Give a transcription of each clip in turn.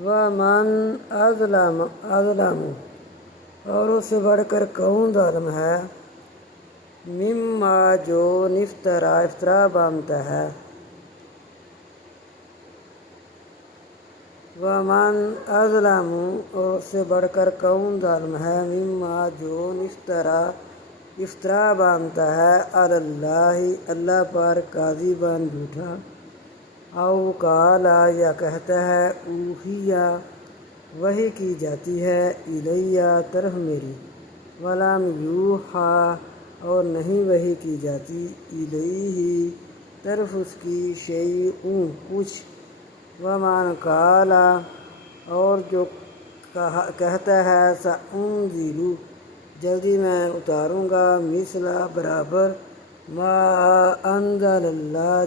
ومن اظلم اور اس سے بڑھ کر کون ظالم ہے، مما جو افطرا باندھتا ہے، ومن اظلم اور اس سے بڑھ کر کون ظالم ہے، مما جو افطرا باندھتا ہے، اللہ اللہ پر کاذباً جھوٹا، او کالا یا کہتا ہے، اوحیا وحی کی جاتی ہے، الیہ طرف میری، ولم یوحا اور نہیں وحی کی جاتی، الیہ طرف اس کی، شیء کچھ، ومن کالا اور جو کہتا ہے، سأنزل جلدی میں اتاروں گا، مثلا برابر، ما انزل اللہ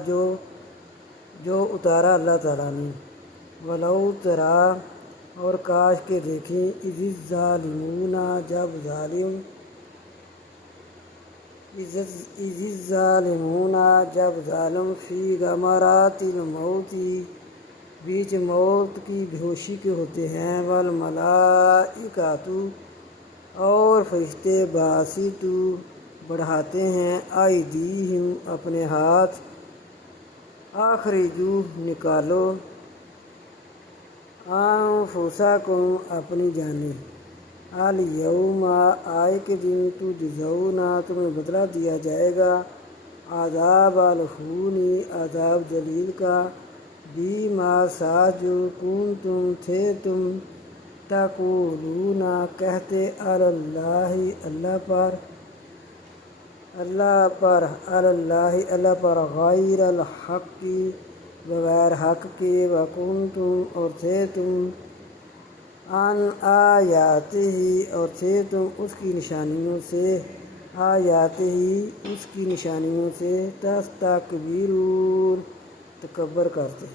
جو اتارا اللہ تعالیٰ نے، ولو تری اور کاش کے دیکھیں، اذ الظالمون جب ظالم فی غمرات الموت بیچ موت کی بے ہوشی کے ہوتے ہیں، والملائکۃ اور فرشتے باسطو بڑھاتے ہیں، ایدیہم اپنے ہاتھ، اخرجوا نکالو، انفسکم اپنی جانیں، الیوم آج کے دن تجزون تمہیں بدلہ دیا جائے گا، عذاب الہون عذاب ذلیل کا، بما ساتھ جو کنتم تھے تم، تقولون کہتے، اللہ پر غیر الحق بغیر حق کے، وکنتم اور تھے تم، عن آیاتہ اور تھے تم اس کی نشانیوں سے، آیاتہ اس کی نشانیوں سے، تستکبرون تکبر کرتے۔